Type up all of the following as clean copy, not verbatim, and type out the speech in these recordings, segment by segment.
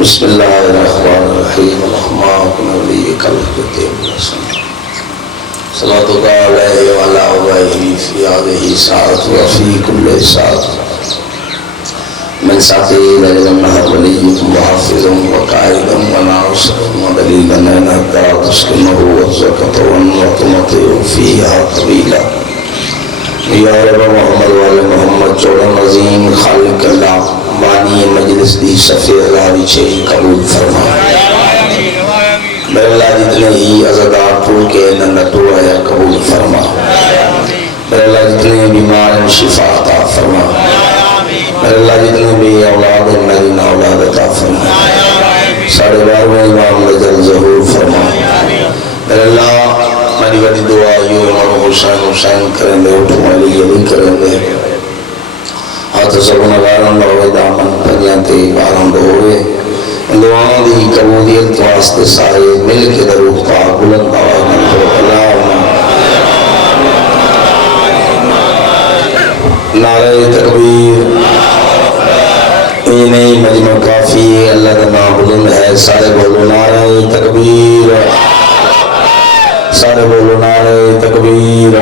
बिस्मिल्लाहिर्रहमानिर्रहीम सल्लल्लाहु अलैहि वअला आलिहि फी हाज़िही साअत व फी कुल्लि साअत मन साक़ील वन्नहर वलियुम व हाफ़िज़ुम व क़ाइदुम व नासिरुम व दलीलन नहदा तस्किनुहु व ज़कतुन व तुमतिउ फ़ीहा तवीला या रब मोहम्मद व आले मोहम्मद चौड़न अज़ीम खालिक अल्लाह बानी मजलिस दी सफ़े अलावी छे कबूल फरमा। मेरे अल्लाह जितने ही अज़ादार टूट के नन्नतू आया कबूल फरमा। मेरे अल्लाह जितने बीमार हैं शिफा अता फरमा। मेरे अल्लाह जितने भी औलाद हैं मेरी ना औलाद अता फरमा। साढ़े 12वें इमाम नजर ज़हूर फरमा। मेरे अल्लाह मेरी बड़ी दुआ यो इमाम हुसैन हुसैन करेंगे उठ वाली यही करेंगे हाथ सब नगारन लोगे दामन पंजाते बारह दोगे दुआओं दी कबूलियत वास्ते सारे मिल के दरूद पाक बुलंद आवाज़ में पढ़ो अल्लाहुम्मा नारे तकबीर। ये नहीं मजमा काफी अल्लाह का नाम बुलंद है सारे बोलो नारे तकबीर सारे बोलो नारे तकबीर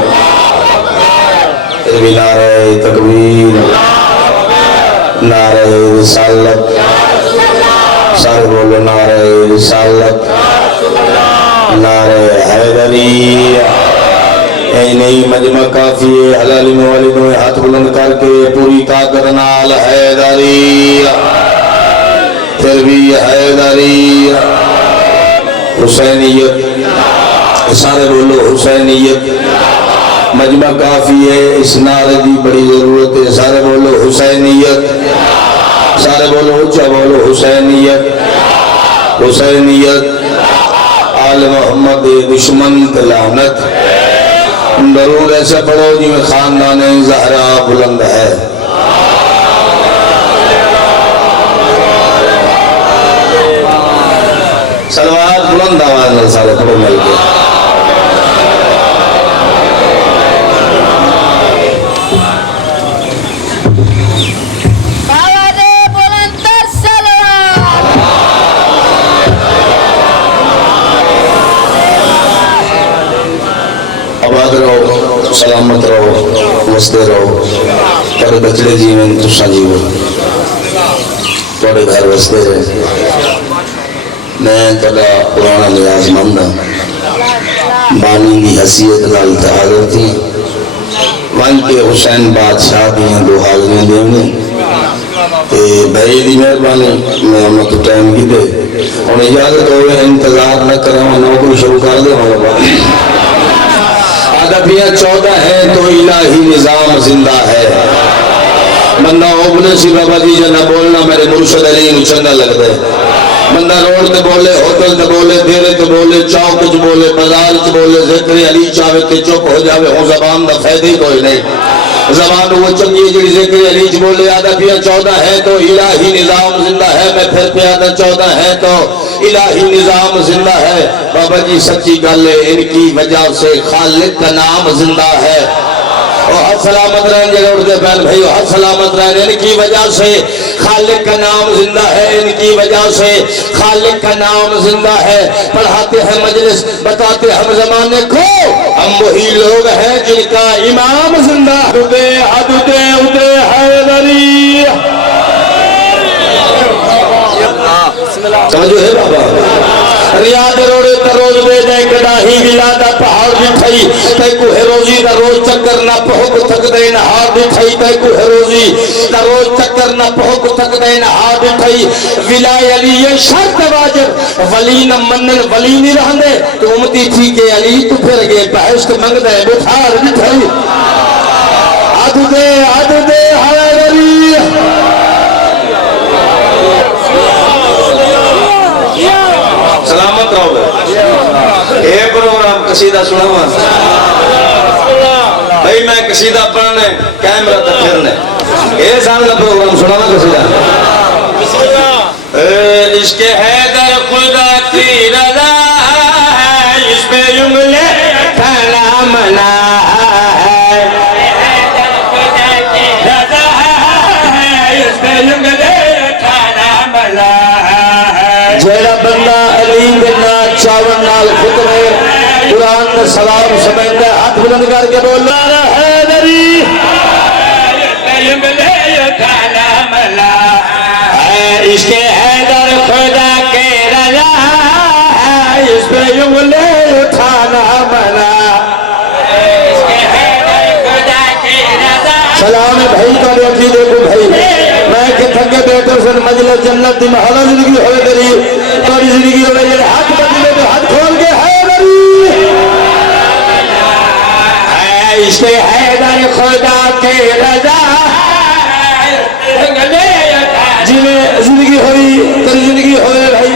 भी नारे तकबीर नारे रिसालत सारे बोलो नारे रिसालत नारे हैदरी। नहीं मजमा काफी हलाली मवाली में हाथ बुलंद करके पूरी ताकत नाल हैदरी फिर भी हैदरी हुसैनियत सारे बोलो हुसैनियत मजमा काफी है इस नारे की बड़ी जरूरत है सारे बोलो हुसैनियत सारे बोलो ऊंचा बोलो हुसैनियत हुसैनियत आल मोहम्मद दुश्मन लानत दरूद ऐसे पढ़ो जिसमें खानदान ज़हरा बुलंद है। सलवात बुलंद आवाज में सारे पढ़ो मिलके सलामत रहो मस्ते रहो पर बचड़े जीवन तुसा जीवो थोड़े घर बसते रहे। मैं थोड़ा पुराना नियाज़मंद हाँ बानी की हैसियत नाल हाज़िर थी वन के हुसैन बादशाह दी दो हाज़िरियां देंगे ते भाई की मेहरबानी मैं उन्होंने तो टाइम की दे उन्हें इजाजत हो इंतजार न करा नौकरी शुरू कर दे अदबिया 14 है तो इलाही निजाम जिंदा है बंदा ओबने सी बाबा जी जना बोलना मेरे मुर्शद अली चंगा लगता है बंदा रोड ते बोले होटल ते बोले देरे ते बोले चौक च बोले बाजार च बोले जिक्र अली चाहे ते चुप हो जावे हो जबान दा फायदा ही कोई नहीं जबान वो चंगी जी जिक्र अली च बोले अदबिया 14 है तो इलाही निजाम जिंदा है मैं फिर प्यादा 14 है तो इलाही निजाम जिंदा है। बाबा जी सच्ची गल है इनकी वजह से खालिक का नाम जिंदा है और हर सलामत रहने जगह उठते पहले भाई हर सलामत रहने इनकी वजह से खालिक का नाम जिंदा है इनकी वजह से खालिक का नाम जिंदा है। पढ़ाते हैं मजलिस बताते हम जमाने को हम वही लोग हैं जिनका इमाम जिंदा उदे उदे हैदरी समझो है बाबा रियाद रोड़े तरोज दे जाए कडाही विलादा पहाड़ बिठाई तय को है रोजी दा रोज चक्कर ना पहुक थक दे ना हाथ बिठाई तय को है रोजी दा रोज चक्कर ना पहुक थक दे ना हाथ बिठाई विलाय अली ये शर्त वाजिब वली न मनन वली नहीं रहंदे तो उम्मती थी के अली तू फिर गए बहश्त मंगदे बुखार बिठाई आद दे हैदरी सलामत रहो ये प्रोग्राम कसीदा सुनावा भाई मैं कसीदा पढ़ने कैमरा तक फिरने ये साल का प्रोग्राम सुनावा कसीदा इसके हैदर खुदा की रजा है इस पे उंगली खाना मना है हैदर खुदा की रजा है इस पे उंगली खाना मना है तिलावत नाल खुतबे कुरान दा सलाम समझदा हाथ बुलंद करके बोलना हैदरी इसके हैदर खुदा के रजा इस पे उंगली उठाना मना सलाम है भाई का अकीदे को भाई मैं के थके बैठो सन मजलिस जन्नत दी महला जिंदगी होवे तेरी तुम्हारी जिंदगी होवे ये हाथ बदले तो हाथ खोल के है इसके हैदर खुदा के रजा जिन्हें जिंदगी हुई तेरी जिंदगी होवे भाई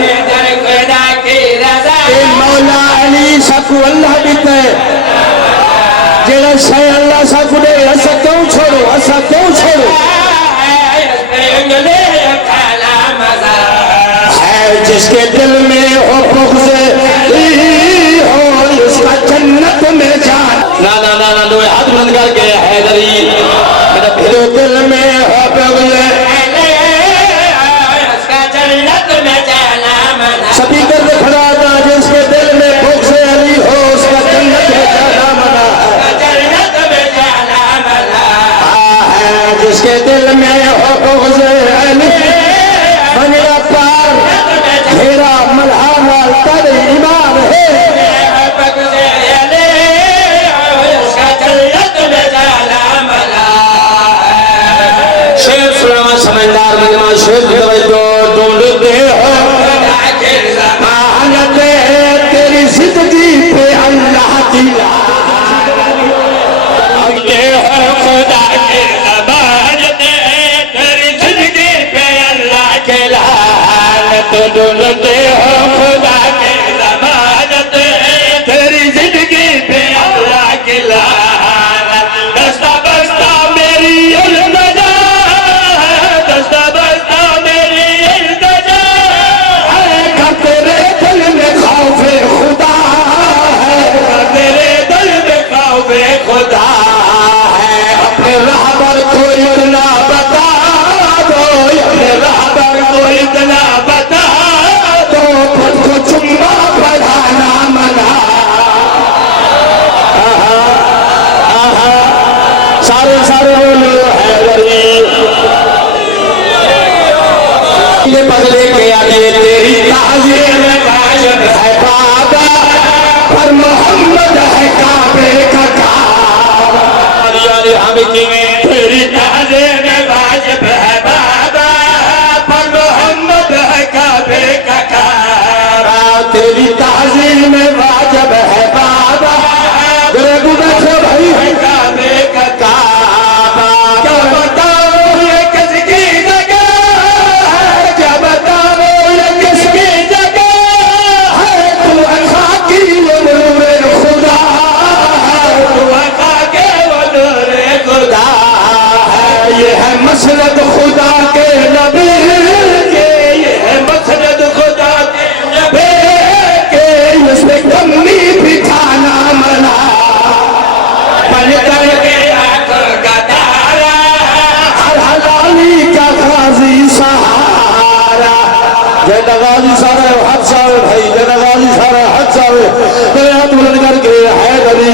मौला अली साकू अल्लाह बीते जेड़ा शय अल्लाह साकू दे ऐसा क्यों छोड़ो है जिसके दिल में हो बुग़्ज़ हो उसका जन्नत में जान ना ना ना ना दो हाथ बुलंद करके हैदरी मेरा दिल में हो बुग़्ज़ सभी कर खड़ा था जिसके दिल में बुग़्ज़ अली हो उसका जन्नत में जाना मना है जिसके दिल में हो बुग़्ज़ अली मेरा पार मेरा मलहामा तर ईमान है शेर सुनामा समझदार मजमा शेर की तवज्जो ढूंढते हो तेरी जिंदगी पे अल्लाह की खुदा के अमानते तेरी जिंदगी पे अल्लाह के लानत ढूंढते हो खुदा के अमानते तेरी जिंदगी पे अल्लाह की लानत दस्ता बस्ता मेरी इल्तिजा दस्ता बस्ता मेरी इल्तिजा है तेरे दिल में खौफे खुदा है तेरे दिल में खौफे खुदा है अपने रहबर को इतना बता दो अपने रहबर को इतना बता दो खुद को चुम्मा बढ़ाना मना सारे सारे बोलो है बदले के आगे तेरी ताज़ीम में वाजिब है बाबा पर मोहम्मद है काबे का काबा हम तेरी ताज़ीम में वाजिब है बाबा पर मोहम्मद है काबे का काबा तेरी ताज़ीम में वाजिब है बाबा बैठो भाई है काबे का काबा क्या बताओ ये किसकी जगह है क्या बताओ ये किसकी जगह है तू खाकी वो नूर खुदा है तू खाके वो नूर खुदा है ये है मसनद खुदा के नबी के ये है मसनद खुदा के नबी के इसमें कमी भी खाना मना पल करके आंखों का तारा हर हलाली का गाजी सहारा जैसा गाजी सारा हद सावे भाई जैसा गाजी सारा हद सावे तो हाथ बुलंद करके हैदरी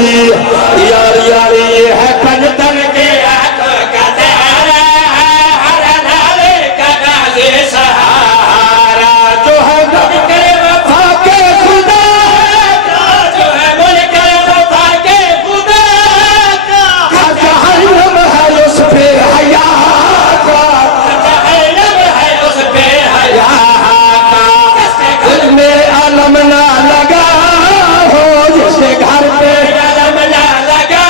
यार यार ये है पल करके आंखों का तारा हर हलाली का गाजी सहारा जो है मुनकर वफा के खुदा जो है मुनकर वफा के खुदा जहन्नम है उस पे हया का जहन्नम है उस पे हया का दिल में आलम ना लगा हो जिसके घर पे आलम ना लगा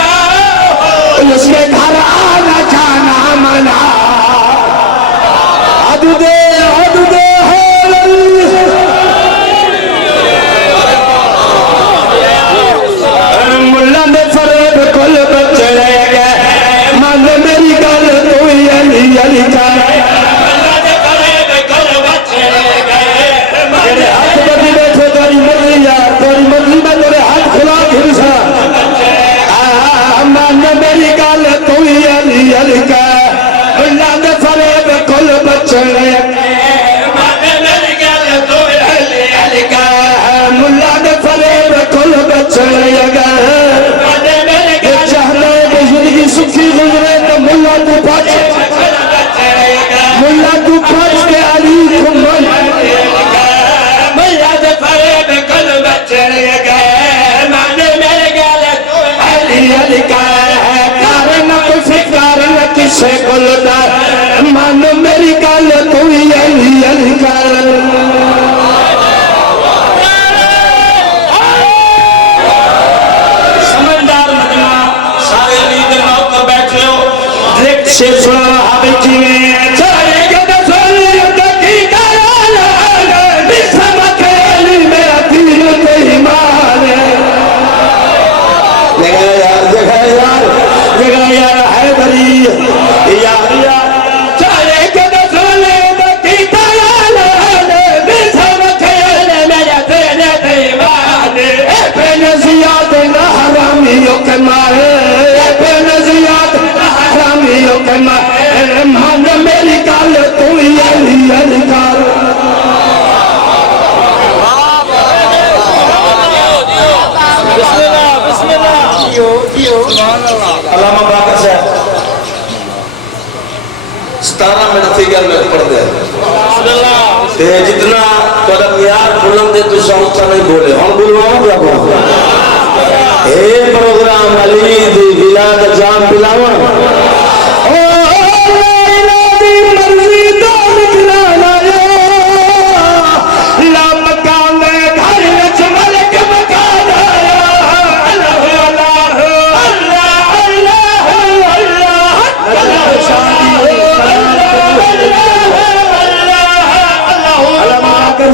हो उसके घर आना जाना मना अदुदे मुल्ला ने फरेब कुल बच्चे रह गए मन मेरी गल तू अली अली का मुल्ला ने फरेब कुल बच्चे रह गए मेरे हाथ बदी बैठो तेरी मर्जी यार तेरी मर्जी में तेरे हाथ खुला घिरसा मन मेरी गल तू अली अली का मुल्ला ने फरेब कुल बच्चे रह गए मन मेरी गल तू अली अली का मुल्ला ने किसे कोल डर मन मेरी गल तू अली अली कर समझदार मजमा सारे अली दे नौकर बैठे हो डायरेक्ट से सुना हाबिजी में चले के दसोल की गाला बिसम खेली मेरा दिल पे ईमान जगह यार हैदरी यार यार चले के दसोल की गाला बिसम खेली मेरा दिल पे ईमान बेनज़ियात ना हरामियों के मारे बेनज़ियात ना हरामियों के मारे मान मेरी गल तू अली अली कर अल्लामा बाकर साहब 17 मिनट थी गल में पढ़ दे ते जितना तोड़ा मियार बुलंद है तू समझता नहीं बोले हम बुलवाओ क्या बोल ए प्रोग्राम अली दी बिलाद जान पिलावा ओ लैला दी मर्जी तो निकला लाया ला मकान घर विच मलक मकान आया अल्लाह अल्लाह अल्लाह अल्लाह अल्लाह शादी अल्लाह कर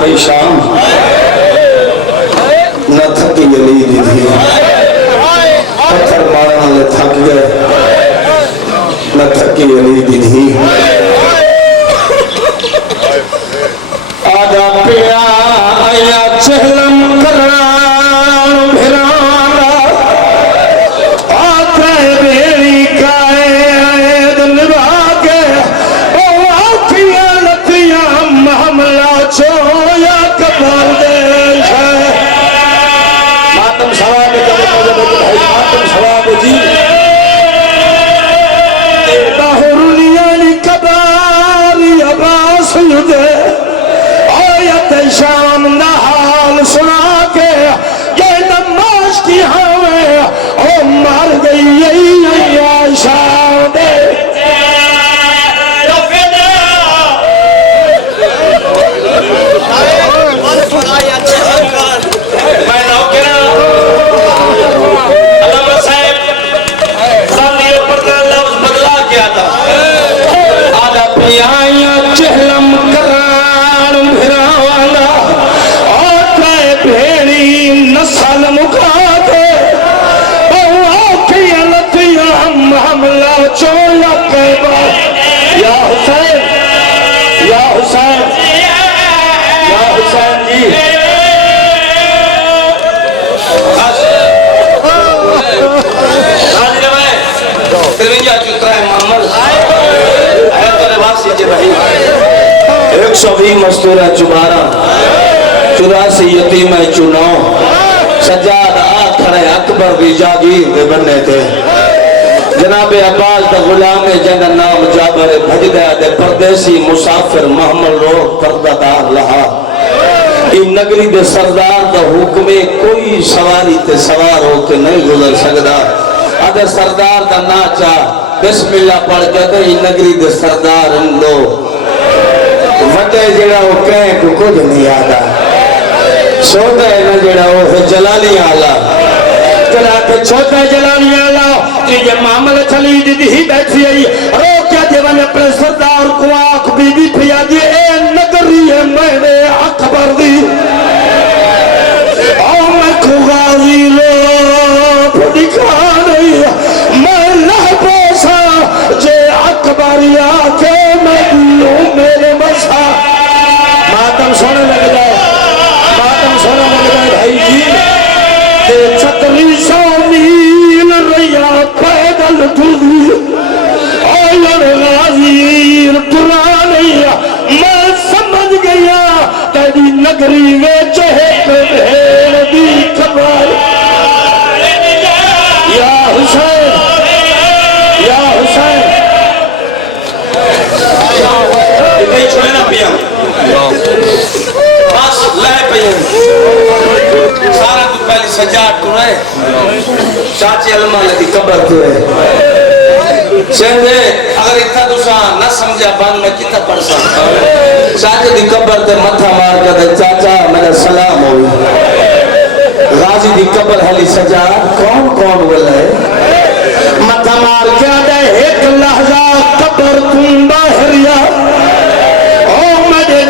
सही शाम न थकी अली दी थी पत्थर मारने वाले थक गए न थकी अली दी थी आजा पिया आया चहलम करान भिराना आत्रे बेड़ी काए दिन भागे ओ आखिया लतिया महमला चो मातम सवाब मातम सवाब जी बाहुरुलियानी कबारी अबास युदे आयत शाम नहाल सुना के ये नमाज की हमें ओ मर गई आयशा दे चहलम करान भिरावाला और 34 मस्तूरा चुबारा 84 यतीम चुनाव सजाद आखड़े अकबर की जागीर दे बनने थे जनाब अब्बास दा गुलाम जंदा नाम जाबर भजदा दे परदेसी मुसाफिर मोहम्मद रो पर्दादार लहा इन नगरी दे सरदार दा हुक्म कोई सवारी ते सवार होके नहीं गुजर सकदा अगर सरदार दा ना चा बिस्मिल्लाह पढ़ के ते इन नगरी दे सरदार इंदो वटे जेड़ा वो कह को कुछ नहीं आता छोटा है ना जेड़ा वो जलाली आला जला के छोटा जलाली आला ये मामला चली दी ही बैठी आई रो क्या देवन अपने सरदार को आंख बीबी पिया दी ए नगरी है मैंने अकबर दी ओ मैं खुगाजी लो दिखा नहीं मैं लहबोसा जे अकबरिया के मैं दियो मेरे मसा मातम सोने लग जाए भाई जी ते छतरी सौ मील रैया पैदल टुरी और गाजीर पुरानिया मैं समझ गया तेरी नगरी में चहे भेड़ दी खबर या हुसैन नहीं छोड़े ना पिया बस लाए पिया सारा तू पहले सजाद तो रहे चाचे अलमाले दी कब्र तो है चंदे अगर इतना दूसरा न समझा बान में कितना पढ़ सकता चाचे दी कब्र ते मथा मार के चाचा मेरा सलाम हो गाजी दी कब्र हली सजाद कौन कौन बोला है मथा मार के दे एक लहजा कब्र तुम बाहरिया ओ मेरे